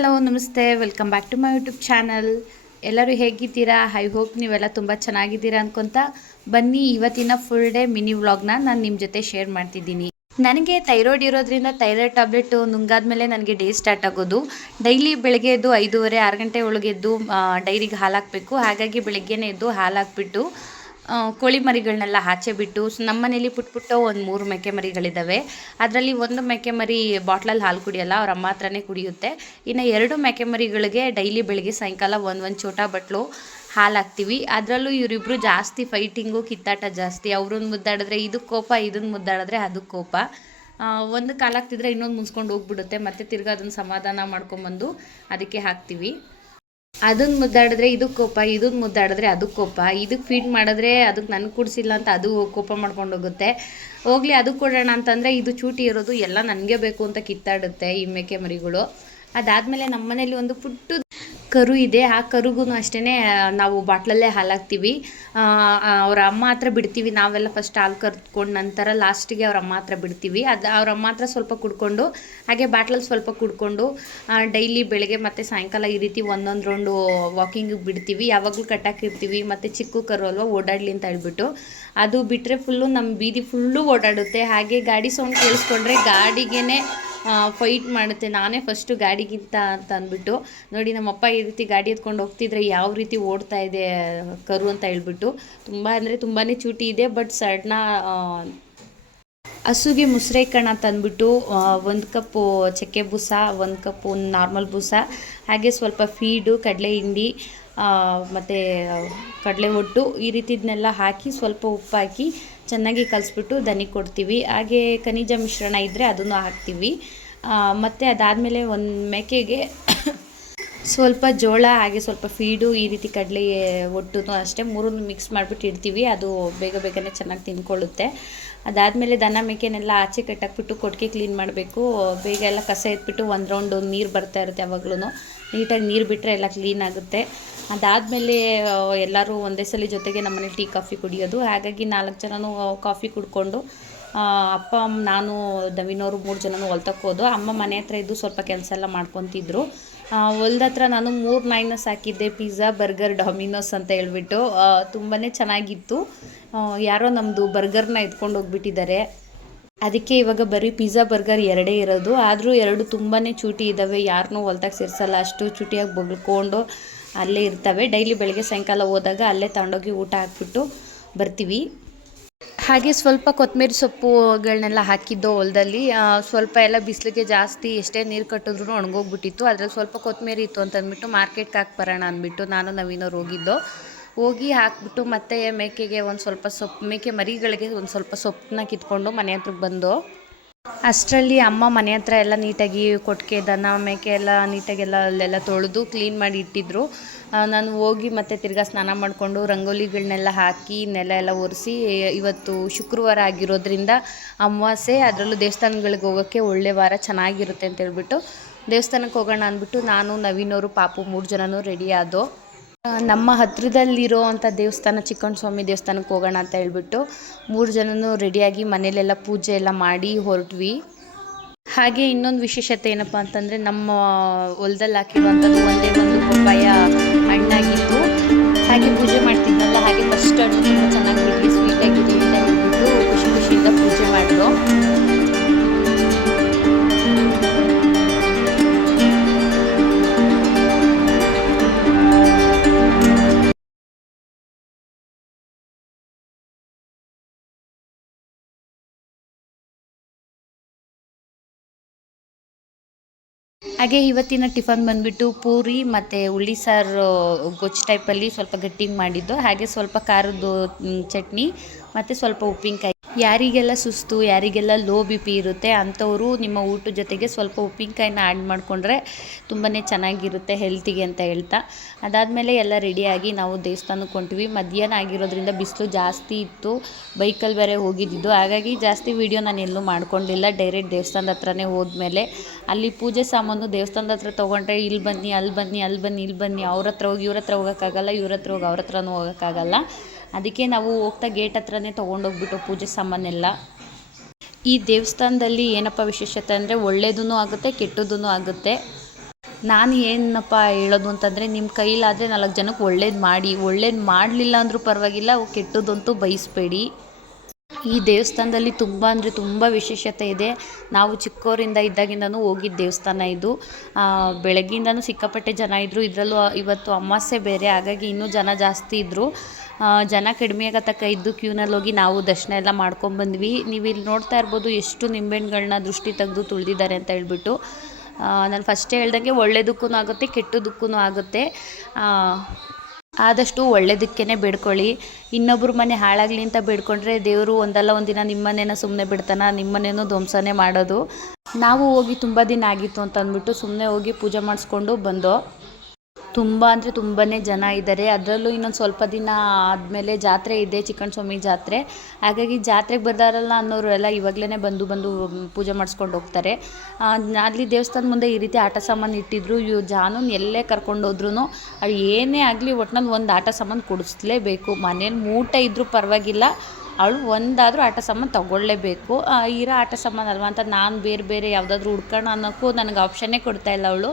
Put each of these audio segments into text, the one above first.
Hello ನಮಸ್ತೆ, welcome back to my YouTube channel. ಎಲ್ಲರೂ ಹೇಗಿದ್ದೀರಾ? ಐ ಹೋಪ್ ನೀವೆಲ್ಲ ತುಂಬ ಚೆನ್ನಾಗಿದ್ದೀರಾ ಅನ್ಕೊತ ಬನ್ನಿ. ಇವತ್ತಿನ ಫುಲ್ ಡೇ ಮಿನಿ ವ್ಲಾಗ್ನ ನಾನು ನಿಮ್ಮ ಜೊತೆ ಶೇರ್ ಮಾಡ್ತಿದ್ದೀನಿ. ನನಗೆ ಥೈರಾಯ್ಡ್ ಇರೋದ್ರಿಂದ ಥೈರಾಯ್ಡ್ ಟ್ಯಾಬ್ಲೆಟ್ ನುಂಗಾದ್ಮೇಲೆ ನನಗೆ ಡೇ ಸ್ಟಾರ್ಟ್ ಆಗೋದು. ಡೈಲಿ ಬೆಳಗ್ಗೆ ಎದ್ದು 5:30 6 ಗಂಟೆ ಒಳಗೆ ಎದ್ದು ಡೈರಿಗೆ ಹಾಲು ಹಾಕಬೇಕು. ಹಾಗಾಗಿ ಬೆಳಗ್ಗೆನೇ ಎದ್ದು ಹಾಲು ಹಾಕ್ಬಿಟ್ಟು ಕೋಳಿ ಮರಿಗಳನ್ನೆಲ್ಲ ಆಚೆ ಬಿಟ್ಟು, ನಮ್ಮ ಮನೇಲಿ ಪುಟ್ಟ ಒಂದು 3 ಮೇಕೆ ಮರಿಗಳಿದ್ದಾವೆ. ಅದರಲ್ಲಿ ಒಂದು ಮೇಕೆ ಮರಿ ಬಾಟ್ಲಲ್ಲಿ ಹಾಲು ಕುಡಿಯಲ್ಲ, ಅವ್ರ ಅಮ್ಮ ಹತ್ರನೇ ಕುಡಿಯುತ್ತೆ. ಇನ್ನು 2 ಮೇಕೆ ಮರಿಗಳಿಗೆ ಡೈಲಿ ಬೆಳಗ್ಗೆ ಸಾಯಂಕಾಲ ಒಂದು ಚೋಟಾ ಬಟ್ಲು ಹಾಲು ಹಾಕ್ತೀವಿ. ಅದರಲ್ಲೂ ಇವರಿಬ್ಬರು ಜಾಸ್ತಿ ಫೈಟಿಂಗು, ಕಿತ್ತಾಟ ಜಾಸ್ತಿ. ಅವ್ರನ್ನ ಮುದ್ದಾಡಿದ್ರೆ ಇದಕ್ಕೆ ಕೋಪ, ಇದನ್ನು ಮುದ್ದಾಡಿದ್ರೆ ಅದಕ್ಕೆ ಕೋಪ. ಒಂದು ಕಾಲು ಹಾಕ್ತಿದ್ರೆ ಇನ್ನೊಂದು ಮುನ್ಸ್ಕೊಂಡು ಹೋಗ್ಬಿಡುತ್ತೆ. ಮತ್ತು ತಿರ್ಗಿ ಅದನ್ನು ಸಮಾಧಾನ ಮಾಡ್ಕೊಂಬಂದು ಅದಕ್ಕೆ ಹಾಕ್ತೀವಿ. ಅದನ್ನು ಮುದ್ದಾಡಿದ್ರೆ ಇದಕ್ಕೆ ಕೋಪ, ಇದನ್ನು ಮುದ್ದಾಡಿದ್ರೆ ಅದಕ್ಕೆ ಕೋಪ. ಇದಕ್ಕೆ ಫೀಡ್ ಮಾಡಿದ್ರೆ ಅದಕ್ಕೆ ನನಗೆ ಕುಡಿಸಿಲ್ಲ ಅಂತ ಅದು ಕೋಪ ಮಾಡ್ಕೊಂಡು ಹೋಗುತ್ತೆ. ಹೋಗಲಿ ಅದಕ್ಕೆ ಕೊಡೋಣ ಅಂತಂದರೆ ಇದು ಚೂಟಿ ಇರೋದು ಎಲ್ಲ ನನಗೆ ಬೇಕು ಅಂತ ಕಿತ್ತಾಡುತ್ತೆ ಈ ಮೇಕೆ ಮರಿಗಳು. ಅದಾದಮೇಲೆ ನಮ್ಮ ಮನೇಲಿ ಒಂದು ಪುಟ್ಟು ಕರು ಇದೆ. ಆ ಕರುಗೂ ಅಷ್ಟೇ ನಾವು ಬಾಟ್ಲಲ್ಲೇ ಹಾಲು ಹಾಕ್ತೀವಿ. ಅವ್ರ ಅಮ್ಮ ಹತ್ರ ಬಿಡ್ತೀವಿ. ನಾವೆಲ್ಲ ಫಸ್ಟ್ ಹಾಲು ಕರ್ಕೊಂಡು ನಂತರ ಲಾಸ್ಟಿಗೆ ಅವ್ರ ಅಮ್ಮ ಹತ್ರ ಬಿಡ್ತೀವಿ. ಅದು ಅವ್ರ ಅಮ್ಮ ಹತ್ರ ಸ್ವಲ್ಪ ಕುಡ್ಕೊಂಡು ಹಾಗೆ ಬಾಟ್ಲಲ್ಲಿ ಸ್ವಲ್ಪ ಕುಡ್ಕೊಂಡು ಡೈಲಿ ಬೆಳಗ್ಗೆ ಮತ್ತು ಸಾಯಂಕಾಲ ಈ ರೀತಿ ಒಂದೊಂದು ರೌಂಡು ವಾಕಿಂಗಿಗೆ ಬಿಡ್ತೀವಿ. ಯಾವಾಗಲೂ ಕಟ್ಟಾಕಿರ್ತೀವಿ. ಮತ್ತು ಚಿಕ್ಕ ಕರು ಅಲ್ವಾ, ಓಡಾಡಲಿ ಅಂತ ಹೇಳ್ಬಿಟ್ಟು. ಅದು ಬಿಟ್ಟರೆ ಫುಲ್ಲು ನಮ್ಮ ಬೀದಿ ಫುಲ್ಲು ಓಡಾಡುತ್ತೆ. ಹಾಗೆ ಗಾಡಿ ಸೌಂಡ್ ಕೇಳಿಸ್ಕೊಂಡ್ರೆ ಗಾಡಿಗೇ ಫೈಟ್ ಮಾಡುತ್ತೆ. ನಾನೇ ಫಸ್ಟು ಗಾಡಿಗಿಂತ ಅಂತ ಅಂದ್ಬಿಟ್ಟು. ನೋಡಿ ನಮ್ಮಪ್ಪ ಈ ರೀತಿ ಗಾಡಿ ಎತ್ಕೊಂಡು ಹೋಗ್ತಿದ್ರೆ ಯಾವ ರೀತಿ ಓಡ್ತಾ ಇದೆ ಕರು ಅಂತ ಹೇಳ್ಬಿಟ್ಟು. ತುಂಬ ಅಂದರೆ ತುಂಬಾ ಚೂಟಿ ಇದೆ. ಬಟ್ ಸಣ್ಣ ಹಸುಗೆ ಮುಸ್ರೆ ಕಣ ತಂದ್ಬಿಟ್ಟು 1 ಕಪ್ಪು ಚಕ್ಕೆ ಬೂಸ, 1 ಕಪ್ಪು ನಾರ್ಮಲ್ ಬೂಸ, ಹಾಗೆ ಸ್ವಲ್ಪ ಫೀಡು, ಕಡಲೆ ಹಿಂಡಿ ಮತ್ತು ಕಡಲೆ ಒಟ್ಟು ಈ ರೀತಿದನ್ನೆಲ್ಲ ಹಾಕಿ ಸ್ವಲ್ಪ ಉಪ್ಪು ಹಾಕಿ ಚೆನ್ನಾಗಿ ಕಲಿಸ್ಬಿಟ್ಟು ದನಿಗೆ ಕೊಡ್ತೀವಿ. ಹಾಗೆ ಖನಿಜ ಮಿಶ್ರಣ ಇದ್ದರೆ ಅದನ್ನು ಹಾಕ್ತೀವಿ. ಮತ್ತು ಅದಾದಮೇಲೆ ಒಂದು ಮೇಕೆಗೆ ಸ್ವಲ್ಪ ಜೋಳ ಹಾಗೆ ಸ್ವಲ್ಪ ಫೀಡು ಈ ರೀತಿ ಕಡಲೆ ಒಟ್ಟು ಅಷ್ಟೇ 3 ಮಿಕ್ಸ್ ಮಾಡಿಬಿಟ್ಟು ಇಡ್ತೀವಿ. ಅದು ಬೇಗನೆ ಚೆನ್ನಾಗಿ ತಿನ್ಕೊಳ್ಳುತ್ತೆ. ಅದಾದಮೇಲೆ ದನ ಮೇಕೆನೆಲ್ಲ ಆಚೆ ಕಟ್ಟಾಕ್ಬಿಟ್ಟು ಕೊಟ್ಟಿಗೆ ಕ್ಲೀನ್ ಮಾಡಬೇಕು. ಬೇಗ ಎಲ್ಲ ಕಸ ಎತ್ಬಿಟ್ಟು ಒಂದು ರೌಂಡು ನೀರು ಬರ್ತಾ ಇರುತ್ತೆ. ಯಾವಾಗ್ಲೂ ನೀಟಾಗಿ ನೀರು ಬಿಟ್ಟರೆ ಎಲ್ಲ ಕ್ಲೀನ್ ಆಗುತ್ತೆ. ಅದಾದಮೇಲೆ ಎಲ್ಲರೂ ಒಂದೇ ಸಲ ಜೊತೆಗೆ ನಮ್ಮನೇಲಿ ಟೀ ಕಾಫಿ ಕುಡಿಯೋದು. ಹಾಗಾಗಿ 4 ಜನನೂ ಕಾಫಿ ಕುಡ್ಕೊಂಡು ಅಪ್ಪ ನಾನು ನವೀನವರು 3 ಜನನೂ ಹೊಲ್ತಕ್ಕೆ ಹೋದು. ಅಮ್ಮ ಮನೆ ಹತ್ರ ಇದ್ದು ಸ್ವಲ್ಪ ಕೆಲಸ ಎಲ್ಲ ಮಾಡ್ಕೊತಿದ್ರು. ಹೊಲ್ದ ಹತ್ರ ನಾನು 3 ನಾಯಿನ ಸಾಕಿದ್ದೆ. ಪಿಜ್ಜಾ, ಬರ್ಗರ್, ಡಾಮಿನೋಸ್ ಅಂತ ಹೇಳ್ಬಿಟ್ಟು ತುಂಬಾ ಚೆನ್ನಾಗಿತ್ತು. ಯಾರೋ ನಮ್ಮದು ಬರ್ಗರ್ನ ಎತ್ಕೊಂಡು ಹೋಗ್ಬಿಟ್ಟಿದ್ದಾರೆ. ಅದಕ್ಕೆ ಇವಾಗ ಬರೀ ಪಿಜ್ಜಾ ಬರ್ಗರ್ 2 ಇರೋದು. ಆದರೂ 2 ತುಂಬಾ ಚೂಟಿ ಇದ್ದಾವೆ. ಯಾರನ್ನೂ ಹೊಲ್ದಾಗ ಸೇರಿಸಲ್ಲ, ಅಷ್ಟು ಚೂಟಿಯಾಗಿ ಬೊಗಳ್ಕೊಂಡು ಅಲ್ಲೇ ಇರ್ತವೆ. ಡೈಲಿ ಬೆಳಗ್ಗೆ ಸಾಯಂಕಾಲ ಹೋದಾಗ ಅಲ್ಲೇ ತಗೊಂಡೋಗಿ ಊಟ ಹಾಕ್ಬಿಟ್ಟು ಬರ್ತೀವಿ. ಹಾಗೆ ಸ್ವಲ್ಪ ಕೊತ್ತಂಬರಿ ಸೊಪ್ಪುಗಳನ್ನೆಲ್ಲ ಹಾಕಿದ್ದು ಹೊಲದಲ್ಲಿ. ಸ್ವಲ್ಪ ಎಲ್ಲ ಬಿಸಿಲಿಗೆ ಜಾಸ್ತಿ ಎಷ್ಟೇ ನೀರು ಕಟ್ಟಿದ್ರೂ ಒಣಗೋಗ್ಬಿಟ್ಟಿತ್ತು. ಅದರಲ್ಲಿ ಸ್ವಲ್ಪ ಕೊತ್ತಂಬರಿ ಇತ್ತು ಅಂತಂದ್ಬಿಟ್ಟು ಮಾರ್ಕೆಟ್ಗೆ ಹಾಕಿ ಬರೋಣ ಅಂದ್ಬಿಟ್ಟು ನಾನು ನವೀನವ್ರು ಹೋಗಿ ಹಾಕ್ಬಿಟ್ಟು ಮತ್ತೆ ಮೇಕೆಗೆ ಒಂದು ಸ್ವಲ್ಪ ಸೊಪ್ಪು, ಮೇಕೆ ಮರಿಗಳಿಗೆ ಒಂದು ಸ್ವಲ್ಪ ಸೊಪ್ಪನ್ನ ಕಿತ್ಕೊಂಡು ಮನೆ ಹತ್ರಕ್ಕೆ ಬಂದು ಅಷ್ಟರಲ್ಲಿ ಅಮ್ಮ ಮನೆ ಹತ್ರ ಎಲ್ಲ ನೀಟಾಗಿ ಕೊಟ್ಟಿಗೆ, ದನ, ಮೇಕೆ ಎಲ್ಲ ನೀಟಾಗೆಲ್ಲ ಅಲ್ಲೆಲ್ಲ ತೊಳೆದು ಕ್ಲೀನ್ ಮಾಡಿ ಇಟ್ಟಿದ್ರು. ನಾನು ಹೋಗಿ ಮತ್ತೆ ತಿರ್ಗಾ ಸ್ನಾನ ಮಾಡಿಕೊಂಡು ರಂಗೋಲಿಗಳನ್ನೆಲ್ಲ ಹಾಕಿ ನೆಲ ಎಲ್ಲ ಒರೆಸಿ, ಇವತ್ತು ಶುಕ್ರವಾರ ಆಗಿರೋದ್ರಿಂದ ಅಮಾವಾಸ್ಯೆ, ಅದರಲ್ಲೂ ದೇವಸ್ಥಾನಗಳಿಗೆ ಹೋಗೋಕ್ಕೆ ಒಳ್ಳೆ ವಾರ, ಚೆನ್ನಾಗಿರುತ್ತೆ ಅಂತ ಹೇಳ್ಬಿಟ್ಟು ದೇವಸ್ಥಾನಕ್ಕೆ ಹೋಗೋಣ ಅಂದ್ಬಿಟ್ಟು ನಾನು ನವೀನವರು ಪಾಪು 3 ಜನನೂ ರೆಡಿ ಆದೋ. ನಮ್ಮ ಹತ್ರದಲ್ಲಿರೋ ಅಂಥ ದೇವಸ್ಥಾನ ಚಿಕ್ಕಣ್ಣ ಸ್ವಾಮಿ ದೇವಸ್ಥಾನಕ್ಕೆ ಹೋಗೋಣ ಅಂತ ಹೇಳ್ಬಿಟ್ಟು 3 ಜನನೂ ರೆಡಿಯಾಗಿ ಮನೇಲೆಲ್ಲ ಪೂಜೆ ಎಲ್ಲ ಮಾಡಿ ಹೊರಟ್ವಿ. ಹಾಗೆ ಇನ್ನೊಂದು ವಿಶೇಷತೆ ಏನಪ್ಪ ಅಂತಂದರೆ ನಮ್ಮ ಹೊಲದಲ್ಲಿ ಹಾಕಿರುವಂಥದ್ದು ಒಂದೇ ಒಂದು ಪಪ್ಪಾಯ ಹಣ್ಣಾಗಿತ್ತು. ಹಾಗೆ ಪೂಜೆ ಮಾಡ್ತಿದ್ನಲ್ಲ, ಹಾಗೆ ಫಸ್ಟ್ ಹಣ್ಣು ತುಂಬ ಚೆನ್ನಾಗಿರಲಿ, ಸ್ವೀಟಾಗಿರಲಿ ಅಂತ ಹೇಳ್ಬಿಟ್ಟು ಖುಷಿಯಿಂದ ಪೂಜೆ ಮಾಡಿದ್ರು. ಹಾಗೆ ಇವತ್ತಿನ ಟಿಫನ್ ಬಂದುಬಿಟ್ಟು ಪೂರಿ ಮತ್ತು ಹುಳಿ ಸಾರು, ಗೊಜ್ಜು ಟೈಪಲ್ಲಿ ಸ್ವಲ್ಪ ಗಟ್ಟಿಗೆ ಮಾಡಿದ್ದು. ಹಾಗೆ ಸ್ವಲ್ಪ ಖಾರದ್ದು ಚಟ್ನಿ ಮತ್ತು ಸ್ವಲ್ಪ ಉಪ್ಪಿನಕಾಯಿ. ಯಾರಿಗೆಲ್ಲ ಸುಸ್ತು, ಯಾರಿಗೆಲ್ಲ ಲೋ ಬಿ ಪಿ ಇರುತ್ತೆ ಅಂಥವರು ನಿಮ್ಮ ಊಟದ ಜೊತೆಗೆ ಸ್ವಲ್ಪ ಉಪ್ಪಿನಕಾಯಿನ ಆ್ಯಡ್ ಮಾಡಿಕೊಂಡ್ರೆ ತುಂಬಾ ಚೆನ್ನಾಗಿರುತ್ತೆ ಹೆಲ್ತಿಗೆ ಅಂತ ಹೇಳ್ತಾ. ಅದಾದಮೇಲೆ ಎಲ್ಲ ರೆಡಿಯಾಗಿ ನಾವು ದೇವಸ್ಥಾನಕ್ಕೆ ಹೊಂಟ್ವಿ. ಮಧ್ಯಾಹ್ನ ಆಗಿರೋದ್ರಿಂದ ಬಿಸಿಲು ಜಾಸ್ತಿ ಇತ್ತು. ಬೈಕಲ್ಲಿ ಬೇರೆ ಹೋಗಿದ್ದಿದ್ದು, ಹಾಗಾಗಿ ಜಾಸ್ತಿ ವೀಡಿಯೋ ನಾನು ಎಲ್ಲೂ ಮಾಡ್ಕೊಂಡಿಲ್ಲ. ಡೈರೆಕ್ಟ್ ದೇವಸ್ಥಾನದ ಹತ್ರನೇ ಹೋದ್ಮೇಲೆ ಅಲ್ಲಿ ಪೂಜೆ ಸಾಮಾನು ದೇವಸ್ಥಾನದ ಹತ್ರ ತೊಗೊಂಡ್ರೆ ಇಲ್ಲಿ ಬನ್ನಿ, ಅಲ್ಲಿ ಬನ್ನಿ, ಅಲ್ಲಿ ಬನ್ನಿ, ಇಲ್ಲಿ ಬನ್ನಿ, ಅವ್ರ ಹತ್ರ ಹೋಗಿ ಇವ್ರ ಹತ್ರ ಹೋಗೋಕ್ಕಾಗಲ್ಲ, ಇವ್ರ ಹತ್ರ ಹೋಗಿ ಅವ್ರ ಹತ್ರನೂ ಹೋಗೋಕ್ಕಾಗಲ್ಲ. ಅದಕ್ಕೆ ನಾವು ಹೋಗ್ತಾ ಗೇಟ್ ಹತ್ರನೇ ತೊಗೊಂಡೋಗ್ಬಿಟ್ಟು ಪೂಜೆ ಸಾಮಾನೆಲ್ಲ. ಈ ದೇವಸ್ಥಾನದಲ್ಲಿ ಏನಪ್ಪ ವಿಶೇಷತೆ ಅಂದರೆ ಒಳ್ಳೆಯದೂ ಆಗುತ್ತೆ, ಕೆಟ್ಟದ್ದೂ ಆಗುತ್ತೆ. ನಾನು ಏನಪ್ಪ ಹೇಳೋದು ಅಂತಂದರೆ, ನಿಮ್ಮ ಕೈಲಾದರೆ 4 ಜನಕ್ಕೆ ಒಳ್ಳೇದು ಮಾಡಿ, ಒಳ್ಳೇದು ಮಾಡಲಿಲ್ಲ ಅಂದರೂ ಪರವಾಗಿಲ್ಲ, ಕೆಟ್ಟದಂತೂ ಬಯಸಬೇಡಿ. ಈ ದೇವಸ್ಥಾನದಲ್ಲಿ ತುಂಬ ಅಂದರೆ ತುಂಬ ವಿಶೇಷತೆ ಇದೆ. ನಾವು ಚಿಕ್ಕವರಿಂದ ಇದ್ದಾಗಿಂದನೂ ಹೋಗಿದ್ದ ದೇವಸ್ಥಾನ ಇದು. ಬೆಳಗ್ಗಿಂದನೂ ಸಿಕ್ಕಾಪಟ್ಟೆ ಜನ ಇದ್ದರು. ಇದರಲ್ಲೂ ಇವತ್ತು ಅಮಾವಾಸ್ಯೆ ಬೇರೆ, ಹಾಗಾಗಿ ಇನ್ನೂ ಜನ ಜಾಸ್ತಿ ಇದ್ದರು. ಜನ ಕಡಿಮೆ ಆಗತಕ್ಕ ಇದ್ದು ಕ್ಯೂನಲ್ಲಿ ಹೋಗಿ ನಾವು ದರ್ಶನ ಎಲ್ಲ ಮಾಡ್ಕೊಂಬಂದ್ವಿ. ನೀವು ಇಲ್ಲಿ ನೋಡ್ತಾ ಇರ್ಬೋದು ಎಷ್ಟು ನಿಂಬೆಹಣ್ಣುಗಳನ್ನ ದೃಷ್ಟಿ ತೆಗೆದು ತುಳಿದಿದ್ದಾರೆ ಅಂತ ಹೇಳ್ಬಿಟ್ಟು. ನಾನು ಫಸ್ಟೇ ಹೇಳ್ದಂಗೆ ಒಳ್ಳೆಯದಕ್ಕೂ ಆಗುತ್ತೆ, ಕೆಟ್ಟದಕ್ಕೂ ಆಗುತ್ತೆ. ಆದಷ್ಟು ಒಳ್ಳೆಯದಕ್ಕೇ ಬೇಡ್ಕೊಳ್ಳಿ. ಇನ್ನೊಬ್ಬರು ಮನೆ ಹಾಳಾಗಲಿ ಅಂತ ಬೇಡ್ಕೊಂಡ್ರೆ ದೇವರು ಒಂದಲ್ಲ ಒಂದಿನ ನಿಮ್ಮ ಮನೇನ ಸುಮ್ಮನೆ ಬಿಡ್ತಾನೆ, ನಿಮ್ಮ ಮನೇನೂ ಧ್ವಂಸನೇ ಮಾಡೋದು. ನಾವು ಹೋಗಿ ತುಂಬ ದಿನ ಆಗಿತ್ತು ಅಂತ ಅಂದ್ಬಿಟ್ಟು ಸುಮ್ಮನೆ ಹೋಗಿ ಪೂಜೆ ಮಾಡಿಸ್ಕೊಂಡು ಬಂದೋ. ತುಂಬ ಅಂದರೆ ತುಂಬಾ ಜನ ಇದ್ದಾರೆ. ಅದರಲ್ಲೂ ಇನ್ನೊಂದು ಸ್ವಲ್ಪ ದಿನ ಆದಮೇಲೆ ಜಾತ್ರೆ ಇದೆ, ಚಿಕ್ಕಣ್ಣ ಸ್ವಾಮಿ ಜಾತ್ರೆ. ಹಾಗಾಗಿ ಜಾತ್ರೆಗೆ ಬರ್ದಾರಲ್ಲ ಅನ್ನೋರು ಎಲ್ಲ ಇವಾಗಲೇ ಬಂದು ಪೂಜೆ ಮಾಡಿಸ್ಕೊಂಡು ಹೋಗ್ತಾರೆ. ಅಲ್ಲಿ ದೇವಸ್ಥಾನ ಮುಂದೆ ಈ ರೀತಿ ಆಟ ಸಾಮಾನು ಇಟ್ಟಿದ್ರು. ಜಾನುನ್ ಎಲ್ಲೇ ಕರ್ಕೊಂಡೋದ್ರೂ ಅದು ಏನೇ ಆಗಲಿ ಒಟ್ನಲ್ಲಿ ಒಂದು ಆಟ ಸಾಮಾನು ಕೊಡಿಸ್ಲೇಬೇಕು. ಮನೇಲಿ ಮೂಟ ಇದ್ದರೂ ಪರವಾಗಿಲ್ಲ, ಅವಳು ಒಂದಾದರೂ ಆಟ ಸಾಮಾನು ತೊಗೊಳ್ಳೇಬೇಕು. ಇರೋ ಆಟ ಸಾಮಾನು ಅಲ್ವಾ ಅಂತ ನಾನು ಬೇರೆ ಯಾವುದಾದ್ರೂ ಹುಡ್ಕೋಣ ಅನ್ನೋಕ್ಕೂ ನನಗೆ ಆಪ್ಷನ್ನೇ ಕೊಡ್ತಾಯಿಲ್ಲ ಅವಳು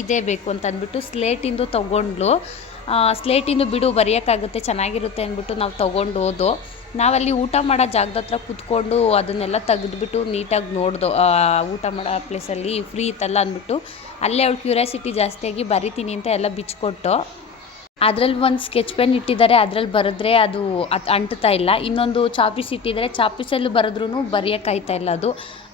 ಇದೇ ಬೇಕು ಅಂತ ಅಂದ್ಬಿಟ್ಟು ಸ್ಲೇಟಿಂದು ತೊಗೊಂಡ್ಲು. ಸ್ಲೇಟಿಂದು ಬಿಡು ಬರೆಯೋಕ್ಕಾಗುತ್ತೆ, ಚೆನ್ನಾಗಿರುತ್ತೆ ಅಂದ್ಬಿಟ್ಟು ನಾವು ತೊಗೊಂಡು ಹೋದೋ. ನಾವಲ್ಲಿ ಊಟ ಮಾಡೋ ಜಾಗದ ಹತ್ರ ಕೂತ್ಕೊಂಡು ಅದನ್ನೆಲ್ಲ ತೆಗೆದ್ಬಿಟ್ಟು ನೀಟಾಗಿ ನೋಡ್ದೋ. ಊಟ ಮಾಡೋ ಪ್ಲೇಸಲ್ಲಿ ಫ್ರೀ ಇತ್ತಲ್ಲ ಅಂದ್ಬಿಟ್ಟು ಅಲ್ಲೇ ಅವಳು ಕ್ಯೂರಿಯಾಸಿಟಿ ಜಾಸ್ತಿಯಾಗಿ ಬರಿತೀನಿ ಅಂತ ಎಲ್ಲ ಬಿಚ್ಕೊಟ್ಟು. ಅದರಲ್ಲಿ ಒಂದು ಸ್ಕೆಚ್ ಪೆನ್ ಇಟ್ಟಿದ್ದಾರೆ, ಅದರಲ್ಲಿ ಬರೆದ್ರೆ ಅದು ಅಂಟ್ತಾ ಇಲ್ಲ. ಇನ್ನೊಂದು ಚಾಪೀಸ್ ಇಟ್ಟಿದ್ದಾರೆ, ಚಾಪೀಸಲ್ಲಿ ಬರೆದ್ರೂ ಬರೆಯೋಕ್ಕಾಯ್ತಾ ಇಲ್ಲ. ಅದು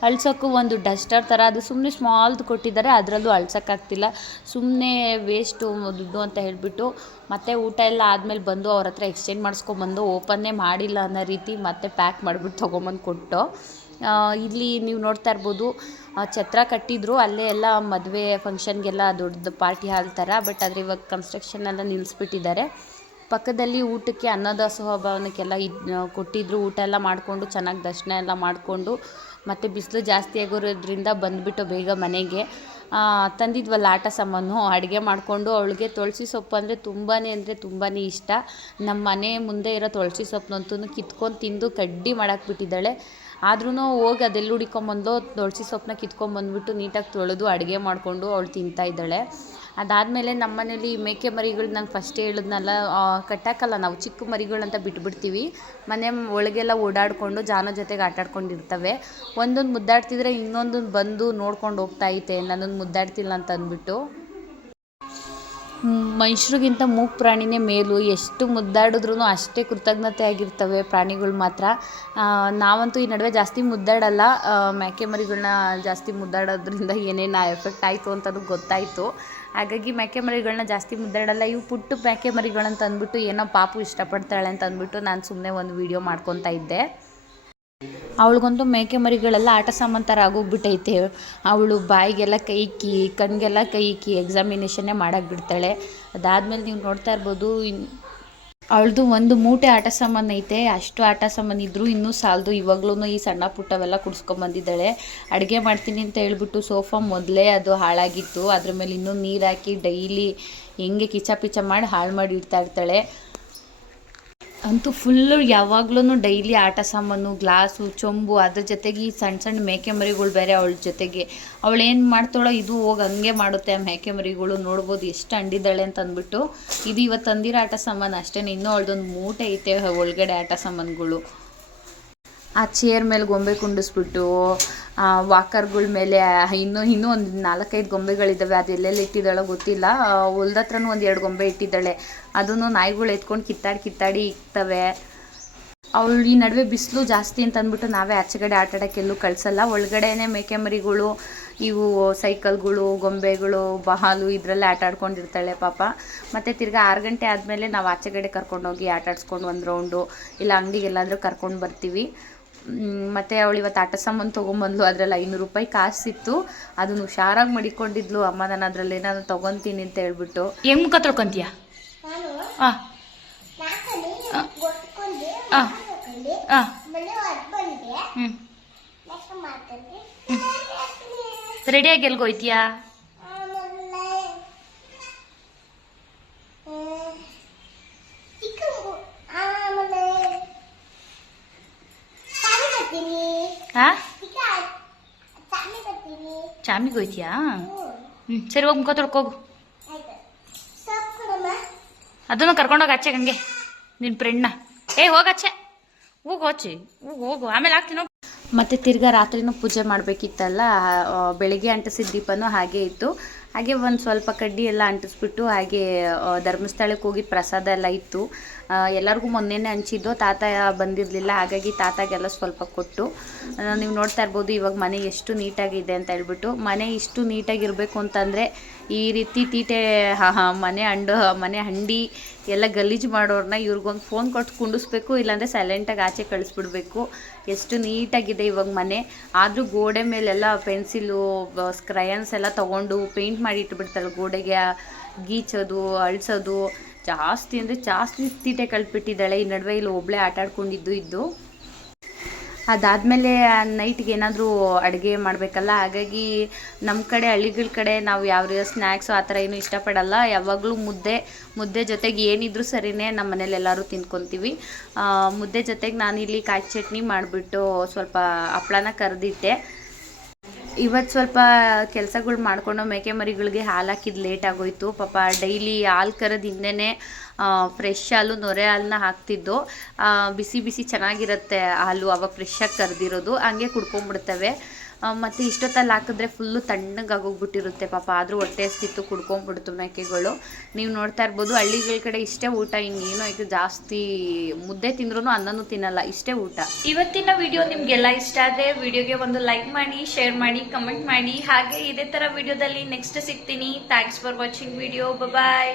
ಅಳ್ಸೋಕ್ಕೂ ಒಂದು ಡಸ್ಟರ್ ಥರ ಅದು ಸುಮ್ಮನೆ ಸ್ಮಾಲ್ದು ಕೊಟ್ಟಿದ್ದಾರೆ, ಅದರಲ್ಲೂ ಅಳ್ಸೋಕ್ಕಾಗ್ತಿಲ್ಲ. ಸುಮ್ಮನೆ ವೇಸ್ಟು ದುಡ್ಡು ಅಂತ ಹೇಳಿಬಿಟ್ಟು ಮತ್ತೆ ಊಟ ಎಲ್ಲ ಆದಮೇಲೆ ಬಂದು ಅವ್ರ ಹತ್ರ ಎಕ್ಸ್ಚೇಂಜ್ ಮಾಡಿಸ್ಕೊಂಬಂದು ಓಪನ್ನೇ ಮಾಡಿಲ್ಲ ಅನ್ನೋ ರೀತಿ ಮತ್ತೆ ಪ್ಯಾಕ್ ಮಾಡಿಬಿಟ್ಟು ತೊಗೊಂಬಂದು ಕೊಟ್ಟು. ಇಲ್ಲಿ ನೀವು ನೋಡ್ತಾ ಇರ್ಬೋದು ಛತ್ರ ಕಟ್ಟಿದ್ರು, ಅಲ್ಲೇ ಎಲ್ಲ ಮದುವೆ ಫಂಕ್ಷನ್ಗೆಲ್ಲ ದೊಡ್ಡ ಪಾರ್ಟಿ ಹಾಲ್ ಥರ. ಬಟ್ ಆದರೆ ಇವಾಗ ಕನ್ಸ್ಟ್ರಕ್ಷನ್ ಎಲ್ಲ ನಿಲ್ಲಿಸ್ಬಿಟ್ಟಿದ್ದಾರೆ. ಪಕ್ಕದಲ್ಲಿ ಊಟಕ್ಕೆ ಅನ್ನದಾಸೋಹ ಭವನಕ್ಕೆಲ್ಲ ಕೊಟ್ಟಿದ್ರು. ಊಟ ಎಲ್ಲ ಮಾಡಿಕೊಂಡು ಚೆನ್ನಾಗಿ ದರ್ಶನ ಎಲ್ಲ ಮಾಡಿಕೊಂಡು ಮತ್ತು ಬಿಸಿಲು ಜಾಸ್ತಿ ಆಗೋದ್ರಿಂದ ಬಂದುಬಿಟ್ಟು ಬೇಗ ಮನೆಗೆ. ತಂದಿದ್ವಲ್ಲ ಆಟ ಸಾಮಾನು ಅಡುಗೆ ಮಾಡಿಕೊಂಡು ಅವಳಿಗೆ ತುಳಸಿ ಸೊಪ್ಪು ಅಂದರೆ ತುಂಬಾ ಇಷ್ಟ. ನಮ್ಮ ಮನೆ ಮುಂದೆ ಇರೋ ತುಳಸಿ ಸೊಪ್ಪನ್ನಂತೂ ಕಿತ್ಕೊಂಡು ತಿಂದು ಕಡ್ಡಿ ಮಾಡಾಕ್ಬಿಟ್ಟಿದ್ದಾಳೆ. ಆದ್ರೂ ಹೋಗಿ ಅದೆಲ್ಲ ಹುಡ್ಕೊಂಬಂದು ತುಳಸಿ ಸೊಪ್ಪನ್ನ ಕಿತ್ಕೊಂಬಂದ್ಬಿಟ್ಟು ನೀಟಾಗಿ ತೊಳೆದು ಅಡುಗೆ ಮಾಡಿಕೊಂಡು ಅವಳು ತಿಂತಾಯಿದ್ದಾಳೆ. ಅದಾದಮೇಲೆ ನಮ್ಮ ಮನೇಲಿ ಮೇಕೆ ಮರಿಗಳು ನಾನು ಫಸ್ಟೇ ಹೇಳಿದ್ನಲ್ಲ, ಕಟ್ಟಾಕಲ್ಲ ನಾವು, ಚಿಕ್ಕ ಮರಿಗಳಂತ ಬಿಟ್ಬಿಡ್ತೀವಿ. ಮನೆ ಒಳಗೆಲ್ಲ ಓಡಾಡಿಕೊಂಡು ಜಾನ ಜೊತೆಗೆ ಆಟಾಡ್ಕೊಂಡಿರ್ತವೆ. ಒಂದೊಂದು ಮುದ್ದಾಡ್ತಿದ್ರೆ ಇನ್ನೊಂದು ಬಂದು ನೋಡ್ಕೊಂಡು ಹೋಗ್ತಾಯಿತ್ತೆ ನನ್ನನ್ನು ಮುದ್ದಾಡ್ತಿಲ್ಲ ಅಂತ ಅಂದ್ಬಿಟ್ಟು. ಮನುಷ್ಯರಿಗಿಂತ ಮೂಕ ಪ್ರಾಣಿನೇ ಮೇಲು. ಎಷ್ಟು ಮುದ್ದಾಡಿದ್ರೂ ಅಷ್ಟೇ ಕೃತಜ್ಞತೆ ಆಗಿರ್ತವೆ ಪ್ರಾಣಿಗಳು ಮಾತ್ರ. ನಾವಂತೂ ಈ ನಡುವೆ ಜಾಸ್ತಿ ಮುದ್ದಾಡಲ್ಲ. ಮೇಕೆ ಮರಿಗಳನ್ನ ಜಾಸ್ತಿ ಮುದ್ದಾಡೋದ್ರಿಂದ ಏನೇನು ಎಫೆಕ್ಟ್ ಆಯಿತು ಅಂತಲೂ ಗೊತ್ತಾಯಿತು. ಹಾಗಾಗಿ ಮೇಕೆ ಮರಿಗಳನ್ನ ಜಾಸ್ತಿ ಮುದ್ದಾಡಲ್ಲ. ಇವು ಪುಟ್ಟ ಮೇಕೆ ಮರಿಗಳಂತ ಅಂದ್ಬಿಟ್ಟು ಏನೋ ಪಾಪು ಇಷ್ಟಪಡ್ತಾಳೆ ಅಂತ ಅಂದ್ಬಿಟ್ಟು ನಾನು ಸುಮ್ಮನೆ ಒಂದು ವೀಡಿಯೋ ಮಾಡ್ಕೊತಾ ಇದ್ದೆ. ಅವಳಿಗಂತೂ ಮೇಕೆ ಮರಿಗಳೆಲ್ಲ ಆಟ ಸಾಮಾನು ಥರ ಆಗೋಗ್ಬಿಟ್ಟೈತೆ. ಅವಳು ಬಾಯಿಗೆಲ್ಲ ಕೈ ಇಕ್ಕಿ ಕಣ್ಣಿಗೆಲ್ಲ ಕೈ ಇಕ್ಕಿ ಎಕ್ಸಾಮಿನೇಷನ್ನೇ ಮಾಡೋಕ್ಕೆ ಬಿಡ್ತಾಳೆ. ಅದಾದಮೇಲೆ ನೀವು ನೋಡ್ತಾ ಇರ್ಬೋದು ಅವಳದು ಒಂದು ಮೂಟೆ ಆಟ ಸಾಮಾನು ಐತೆ. ಅಷ್ಟು ಆಟ ಸಾಮಾನು ಇದ್ದರೂ ಇನ್ನೂ ಸಾಲದು. ಇವಾಗ್ಲೂ ಈ ಸಣ್ಣ ಪುಟ್ಟವೆಲ್ಲ ಕುಡಿಸ್ಕೊಂಬಂದಿದ್ದಾಳೆ. ಅಡುಗೆ ಮಾಡ್ತೀನಿ ಅಂತ ಹೇಳ್ಬಿಟ್ಟು ಸೋಫಾ ಮೊದಲೇ ಅದು ಹಾಳಾಗಿತ್ತು. ಅದ್ರ ಮೇಲೆ ಇನ್ನೂ ನೀರು ಹಾಕಿ ಡೈಲಿ ಹೆಂಗೆ ಕಿಚ ಮಾಡಿ ಹಾಳು ಮಾಡಿ ಇಡ್ತಾ ಇರ್ತಾಳೆ. ಅಂತೂ ಫುಲ್ಲು ಯಾವಾಗ್ಲೂ ಡೈಲಿ ಆಟ ಸಾಮಾನು, ಗ್ಲಾಸು, ಚೊಂಬು, ಅದ್ರ ಜೊತೆಗೆ ಈ ಸಣ್ಣ ಮೇಕೆ ಮರಿಗಳು ಬೇರೆ ಅವಳ ಜೊತೆಗೆ. ಅವಳು ಏನು ಮಾಡ್ತಾಳೋ ಇದು ಹೋಗಿ ಹಂಗೆ ಮಾಡುತ್ತೆ. ಆ ಮೇಕೆ ಮರಿಗಳು ನೋಡ್ಬೋದು ಎಷ್ಟು ಅಂಡಿದ್ದಾಳೆ ಅಂತ ಅಂದ್ಬಿಟ್ಟು. ಇದು ಇವತ್ತು ತಂದಿರೋ ಆಟ ಸಾಮಾನು ಅಷ್ಟೇ. ಇನ್ನೂ ಅವಳದೊಂದು ಮೂಟೆ ಐತೆ ಒಳಗಡೆ ಆಟ ಸಾಮಾನುಗಳು. ಆ ಚೇರ್ ಮೇಲೆ ಗೊಂಬೆ ಕುಂಡಿಸ್ಬಿಟ್ಟು ವಾಕರ್ಗಳ ಮೇಲೆ ಇನ್ನೂ ಒಂದು 4-5 ಗೊಂಬೆಗಳಿದ್ದಾವೆ. ಅದು ಎಲ್ಲೆಲ್ಲಿ ಇಟ್ಟಿದ್ದಾಳೋ ಗೊತ್ತಿಲ್ಲ. ಹೊಲ್ದ ಹತ್ರನೂ ಒಂದು 2 ಗೊಂಬೆ ಇಟ್ಟಿದ್ದಾಳೆ. ಅದನ್ನು ನಾಯಿಗಳು ಎತ್ಕೊಂಡು ಕಿತ್ತಾಡಿ ಇಕ್ತವೆ. ಅವಳು ಈ ನಡುವೆ ಬಿಸಿಲು ಜಾಸ್ತಿ ಅಂತ ಅಂದ್ಬಿಟ್ಟು ನಾವೇ ಆಚೆಗಡೆ ಆಟಾಡೋಕ್ಕೆಲ್ಲೂ ಕಳಿಸಲ್ಲ. ಒಳಗಡೆನೇ ಮೇಕೆ ಮರಿಗಳು, ಇವು ಸೈಕಲ್ಗಳು, ಗೊಂಬೆಗಳು, ಬಹಾಲು ಇದರಲ್ಲೇ ಆಟಾಡ್ಕೊಂಡಿರ್ತಾಳೆ ಪಾಪ. ಮತ್ತು ತಿರ್ಗಿ 6 ಗಂಟೆ ಆದಮೇಲೆ ನಾವು ಆಚೆಗಡೆ ಕರ್ಕೊಂಡೋಗಿ ಆಟಾಡಿಸ್ಕೊಂಡು ಒಂದು ರೌಂಡು ಇಲ್ಲ ಅಂಗಡಿಗೆಲ್ಲಾದರೂ ಕರ್ಕೊಂಡು ಬರ್ತೀವಿ. ಮತ್ತು ಅವಳು ಇವತ್ತು ಆಟ ಸಾಮಾನು ತೊಗೊಂಬಂದ್ಲು. ಅದರಲ್ಲಿ 500 ರೂಪಾಯಿ ಕಾಸಿತ್ತು. ಅದನ್ನು ಹುಷಾರಾಗಿ ಮಡಿಕೊಂಡಿದ್ಲು. ಅಮ್ಮ ನಾನು ಅದರಲ್ಲಿ ಏನಾದ್ರು ತೊಗೊತೀನಿ ಅಂತ ಹೇಳ್ಬಿಟ್ಟು. ಹೆಂಗೆ ಮುಖ ತೊಳ್ಕೊತೀಯ? ರೆಡಿಯಾಗಿ ಎಲ್ಗೋಯ್ತೀಯಾ? ಚಾಮಿಗೆ ಹೋಯ್ತೀಯಾ? ಸರಿ ಹೋಗಿ ಮುಖ ತೊಳ್ಕೋಗು. ಅದನ್ನು ಕರ್ಕೊಂಡೋಗಿ ಆಚೆ ಹಂಗೆ ನಿನ್ನ ಫ್ರೆಂಡ್ನ. ಹೋಗಾಚೆ ಹೋಗು ಹೋಗು, ಆಮೇಲೆ ಹಾಕ್ತೀನಿ. ಮತ್ತು ತಿರ್ಗಾ ರಾತ್ರಿನೂ ಪೂಜೆ ಮಾಡಬೇಕಿತ್ತಲ್ಲ, ಬೆಳಿಗ್ಗೆ ಅಂಟಿಸಿದ ದೀಪನೂ ಹಾಗೆ ಇತ್ತು. ಹಾಗೆ ಒಂದು ಸ್ವಲ್ಪ ಕಡ್ಡಿ ಎಲ್ಲ ಅಂಟಿಸ್ಬಿಟ್ಟು ಹಾಗೆ ಧರ್ಮಸ್ಥಳಕ್ಕೆ ಹೋಗಿ ಪ್ರಸಾದ ಎಲ್ಲ ಇತ್ತು. ಎಲ್ಲರಿಗೂ ಮೊನ್ನೆನೇ ಹಂಚಿದ್ದು, ತಾತ ಬಂದಿರಲಿಲ್ಲ, ಹಾಗಾಗಿ ತಾತಾಗೆಲ್ಲ ಸ್ವಲ್ಪ ಕೊಟ್ಟು. ನೀವು ನೋಡ್ತಾ ಇರ್ಬೋದು ಇವಾಗ ಮನೆ ಎಷ್ಟು ನೀಟಾಗಿದೆ ಅಂತ ಹೇಳ್ಬಿಟ್ಟು. ಮನೆ ಇಷ್ಟು ನೀಟಾಗಿರಬೇಕು ಅಂತಂದರೆ ಈ ರೀತಿ ತೀಟೆ ಮನೆ ಹಂಡಿ ಎಲ್ಲ ಗಲೀಜು ಮಾಡೋರನ್ನ ಇವ್ರಿಗೊಂದು ಫೋನ್ ಕೊಟ್ಟು ಕುಂಡಿಸ್ಬೇಕು, ಇಲ್ಲಾಂದರೆ ಸೈಲೆಂಟಾಗಿ ಆಚೆ ಕಳಿಸ್ಬಿಡ್ಬೇಕು. ಎಷ್ಟು ನೀಟಾಗಿದೆ ಇವಾಗ ಮನೆ. ಆದರೂ ಗೋಡೆ ಮೇಲೆಲ್ಲ ಪೆನ್ಸಿಲು ಕ್ರಯನ್ಸ್ ಎಲ್ಲ ತೊಗೊಂಡು ಪೇಂಟ್ ಮಾಡಿ ಇಟ್ಬಿಡ್ತಾರೆ ಗೋಡೆಗೆ. ಗೀಚೋದು ಅಳಿಸೋದು ಜಾಸ್ತಿ ಅಂದರೆ ಜಾಸ್ತಿ ತೀಟೆ ಕಳ್ಬಿಟ್ಟಿದ್ದಾಳೆ. ಈ ನಡುವೆ ಇಲ್ಲಿ ಒಬ್ಬಳೇ ಆಟ ಆಡ್ಕೊಂಡಿದ್ದು. ಅದಾದಮೇಲೆ ನೈಟ್ಗೆ ಏನಾದರೂ ಅಡುಗೆ ಮಾಡಬೇಕಲ್ಲ, ಹಾಗಾಗಿ ನಮ್ಮ ಕಡೆ ಹಳ್ಳಿಗಳ ಕಡೆ ನಾವು ಯಾವ ಸ್ನ್ಯಾಕ್ಸು ಆ ಥರ ಏನೂ ಇಷ್ಟಪಡಲ್ಲ. ಯಾವಾಗಲೂ ಮುದ್ದೆ ಜೊತೆಗೆ ಏನಿದ್ರೂ ಸರಿಯೇ ನಮ್ಮ ಮನೇಲಿ ಎಲ್ಲರೂ ತಿನ್ಕೊತೀವಿ. ಮುದ್ದೆ ಜೊತೆಗೆ ನಾನಿಲ್ಲಿ ಕಾಯಿ ಚಟ್ನಿ ಮಾಡಿಬಿಟ್ಟು ಸ್ವಲ್ಪ ಹಪ್ಳನ ಕರೆದಿಟ್ಟೆ. ಇವತ್ತು ಸ್ವಲ್ಪ ಕೆಲಸಗಳು ಮಾಡಿಕೊಂಡು ಮೇಕೆ ಮರಿಗಳಿಗೆ ಹಾಲು ಹಾಕಿದ್ದು ಲೇಟ್ ಆಗೋಯ್ತು. ಪಾಪ ಡೈಲಿ ಹಾಲು ಕರೆದು ಹಿಂದೆನೇ ಫ್ರೆಶ್ ಹಾಲು, ನೊರೆ ಹಾಲನ್ನ ಹಾಕ್ತಿದ್ದು. ಬಿಸಿ ಬಿಸಿ ಚೆನ್ನಾಗಿರುತ್ತೆ ಹಾಲು, ಅವಾಗ ಫ್ರೆಶ್ಶಾಗಿ ಕರೆದಿರೋದು, ಹಂಗೆ ಕುಡ್ಕೊಂಬಿಡ್ತವೆ. ಮತ್ತು ಇಷ್ಟೊತ್ತಲ್ಲಿ ಹಾಕಿದ್ರೆ ಫುಲ್ಲು ತಣ್ಣಗಾಗೋಗ್ಬಿಟ್ಟಿರುತ್ತೆ ಪಾಪ. ಆದರೂ ಹೊಟ್ಟೆ ಹಸ್ತಿತ್ತು, ಕುಡ್ಕೊಂಬಿಡ್ತು ಮೇಕೆಗಳು. ನೀವು ನೋಡ್ತಾ ಇರ್ಬೋದು ಹಳ್ಳಿಗಳ ಕಡೆ ಇಷ್ಟೇ ಊಟ, ಇನ್ನೇನು ಇದು ಜಾಸ್ತಿ ಮುದ್ದೆ ತಿಂದ್ರೂ ಅನ್ನನೂ ತಿನ್ನಲ್ಲ, ಇಷ್ಟೇ ಊಟ. ಇವತ್ತಿನ ವಿಡಿಯೋ ನಿಮಗೆಲ್ಲ ಇಷ್ಟ ಆದರೆ ವಿಡಿಯೋಗೆ ಒಂದು ಲೈಕ್ ಮಾಡಿ, ಶೇರ್ ಮಾಡಿ, ಕಮೆಂಟ್ ಮಾಡಿ. ಹಾಗೆ ಇದೇ ಥರ ವಿಡಿಯೋದಲ್ಲಿ ನೆಕ್ಸ್ಟ್ ಸಿಗ್ತೀನಿ. Thanks for watching video. Bye.